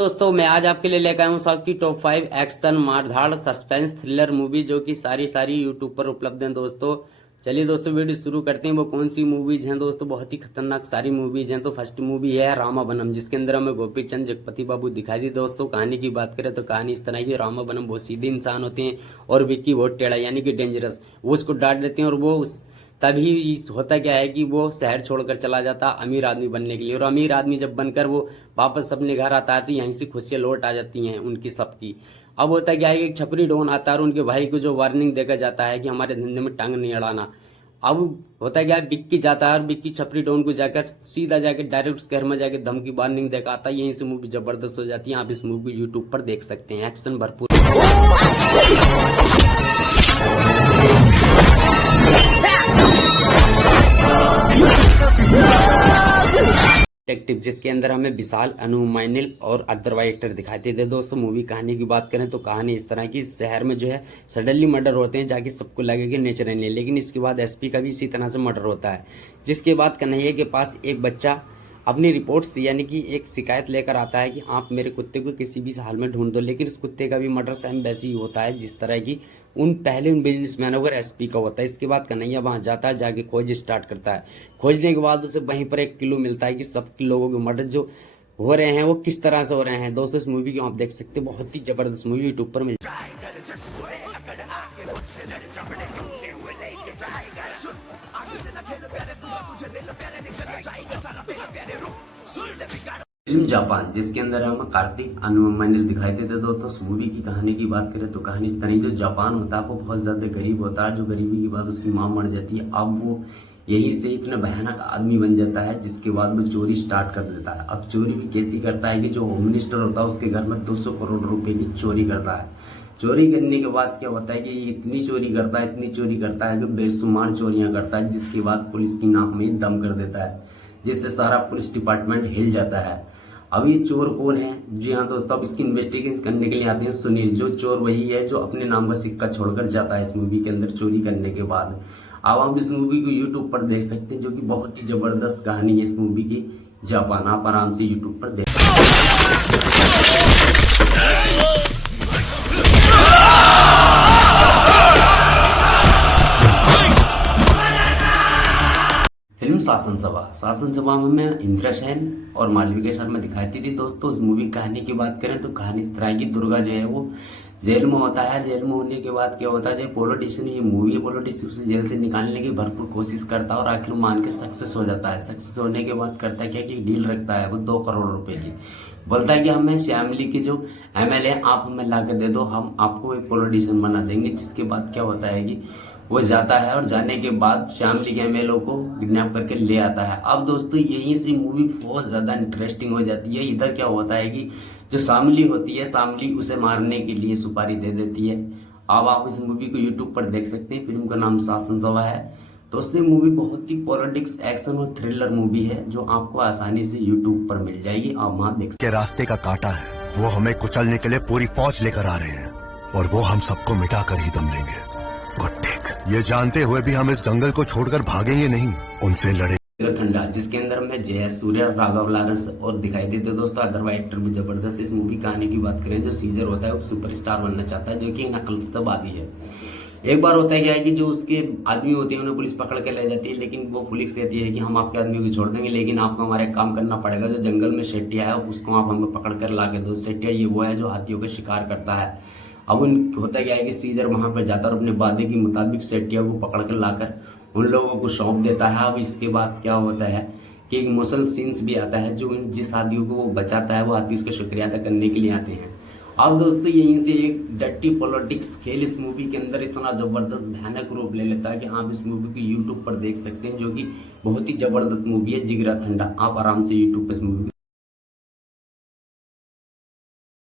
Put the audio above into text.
दोस्तों मैं आज आपके लिए लेकर आया हूँ साउथ की टॉप 5 एक्शन मारधाड़ सस्पेंस थ्रिलर मूवी जो कि सारी यूट्यूब पर उपलब्ध हैं दोस्तों। चलिए दोस्तों वीडियो शुरू करते हैं। वो कौन सी मूवीज हैं दोस्तों? बहुत ही खतरनाक सारी मूवीज हैं। तो फर्स्ट मूवी है रामाबनम, जिसके अंदर हमें गोपी चंद जगपति बाबू दिखाई दी। दोस्तों कहानी की बात करें तो कहानी इस तरह की, रामाबनम बहुत सीधे इंसान होते हैं और विक्की बहुत टेढ़ा यानी कि डेंजरस। वो उसको डांट देते हैं और वो तभी होता क्या है कि वो शहर छोड़कर चला जाता अमीर आदमी बनने के लिए, और अमीर आदमी जब बनकर वो वापस अपने घर आता है तो यहीं से खुशियाँ लौट आ जाती हैं उनकी सबकी। अब होता क्या है कि एक छपरी डॉन आता है और उनके भाई को जो वार्निंग देकर जाता है कि हमारे धंधे में टांग नहीं अड़ाना। अब होता क्या है, बिक्की जाता है और बिक्की छपरी डॉन को जाकर सीधा जाकर डायरेक्ट घर में जाकर धमकी वार्निंग देकर आता है। यहीं से मूवी जबरदस्त हो जाती है। आप इस मूवी यूट्यूब पर देख सकते हैं, एक्शन भरपूर डिटेक्टिव, जिसके अंदर हमें विशाल, अनु माइनिल और अदरवाइज एक्टर दिखाई देते। दोस्तों मूवी कहानी की बात करें तो कहानी इस तरह की, शहर में जो है सडनली मर्डर होते हैं, जाके सबको लगे कि नेचुरली, लेकिन इसके बाद एसपी का भी इसी तरह से मर्डर होता है। जिसके बाद कन्हैया के पास एक बच्चा अपनी रिपोर्ट्स यानी कि एक शिकायत लेकर आता है कि आप मेरे कुत्ते को किसी भी हाल में ढूंढ दो, लेकिन इस कुत्ते का भी मर्डर सेम वैसे ही होता है जिस तरह की उन बिजनेसमैनों का एसपी का होता है। इसके बाद कन्हैया वहां जाता है, जाके खोज स्टार्ट करता है। खोजने के बाद उसे वहीं पर एक क्लू मिलता है कि सब लोगों के मर्डर जो हो रहे हैं वो किस तरह से हो रहे हैं। दोस्तों इस मूवी को आप देख सकते हैं, बहुत ही जबरदस्त मूवी यूट्यूब पर मिल फिल्म जापान, जिसके अंदर हमें कार्तिक, अनु माइनिल दिखाई देते। दोस्तों इस मूवी की कहानी की बात करें तो कहानी इस तरह, जो जापान होता है वो बहुत ज्यादा गरीब होता है, जो गरीबी के बाद उसकी माँ मर जाती है। अब वो यही से इतना भयानक आदमी बन जाता है, जिसके बाद वो चोरी स्टार्ट कर देता है। अब चोरी भी कैसी करता है कि जो होम मिनिस्टर होता है उसके घर में 200 करोड़ रुपए की चोरी करता है। चोरी करने के बाद क्या होता है कि इतनी चोरी करता है कि बेशुमार चोरियां करता है, जिसके बाद पुलिस की नाक में दम कर देता है, जिससे सारा पुलिस डिपार्टमेंट हिल जाता है। अब ये चोर कौन है? जी हाँ दोस्तों, अब इसकी इन्वेस्टिगेशन करने के लिए आते हैं सुनील। जो चोर वही है जो अपने नाम का सिक्का छोड़कर जाता है इस मूवी के अंदर चोरी करने के बाद। अब आप इस मूवी को यूट्यूब पर देख सकते हैं, जो कि बहुत ही जबरदस्त कहानी है इस मूवी की। जापान आप आराम से यूट्यूब पर देख शासन सभा में मैं इंदिरा सेन और मालविका शर्मा दिखाई थी। दोस्तों इस मूवी कहानी की बात करें तो कहानी इस तरह की, दुर्गा जो है वो जेल में होता है। जेल में होने के बाद क्या होता है, जो पॉलिटिशियन, ये मूवी है, पॉलिटिशियन उसे जेल से निकालने की भरपूर कोशिश करता है और आखिर मान के सक्सेस हो जाता है। सक्सेस होने के बाद करता है क्या कि डील रखता है वो 2 करोड़ रुपए की। बोलता है कि हमें श्यामली के जो एमएलए आप हमें ला के दे दो, हम आपको एक पॉलिटिशियन बना देंगे। जिसके बाद क्या होता है कि वो जाता है और जाने के बाद श्यामली के एमएलए को किडनैप करके ले आता है। अब दोस्तों यहीं से मूवी बहुत ज्यादा इंटरेस्टिंग हो जाती है। इधर क्या होता है कि जो शामली होती है, शामली उसे मारने के लिए सुपारी दे देती है। अब आप इस मूवी को यूट्यूब पर देख सकते हैं। फिल्म का नाम शासन सभा है। दोस्तों मूवी बहुत ही पॉलिटिक्स, एक्शन और थ्रिलर मूवी है, जो आपको आसानी से यूट्यूब पर मिल जाएगी। आप वहां देख के रास्ते का कांटा है, वो हमें कुचलने के लिए पूरी फौज लेकर आ रहे हैं और वो हम सबको मिटा कर ही दम लेंगे। ये जानते हुए भी हम इस जंगल को छोड़कर भागेंगे नहीं, उनसे लड़े। ठंडा, जिसके अंदर में जय सूर्या, राघव लारस और दिखाई देते। दोस्तों अदरवाइज एक्टर भी जबरदस्त। इस मूवी कहानी की बात करें, जो सीजर होता है वो सुपरस्टार बनना चाहता है, जो कि नकलस्तबाजी है। एक बार होता है क्या है कि जो उसके आदमी होते हैं उन्हें पुलिस पकड़ के ले जाती है, लेकिन वो पुलिस कहती है कि हम आपके आदमी को छोड़ देंगे, लेकिन आपको हमारे काम करना पड़ेगा। जो जंगल में सेठिया है उसको आप हमें पकड़ कर ला के दो। सेठिया ये वो है जो हाथियों का शिकार करता है। अब उन होता क्या है कि सीजर वहां पर जाता है और अपने वादे के मुताबिक सेठिया को पकड़ कर लाकर उन लोगों को सौंप देता है। अब इसके बाद क्या होता है कि एक इमोशनल सीन्स भी आता है, जो जिस हाथियों को वो बचाता है वो हाथी उसका शुक्रिया अदा करने के लिए आते हैं। अब दोस्तों यहीं से एक डर्टी पॉलिटिक्स खेल इस मूवी के अंदर इतना जबरदस्त भयानक रूप ले लेता है कि आप इस मूवी को यूट्यूब पर देख सकते हैं, जो कि बहुत ही जबरदस्त मूवी है। जिगरा ठंडा, आप आराम से यूट्यूब पर इस मूवी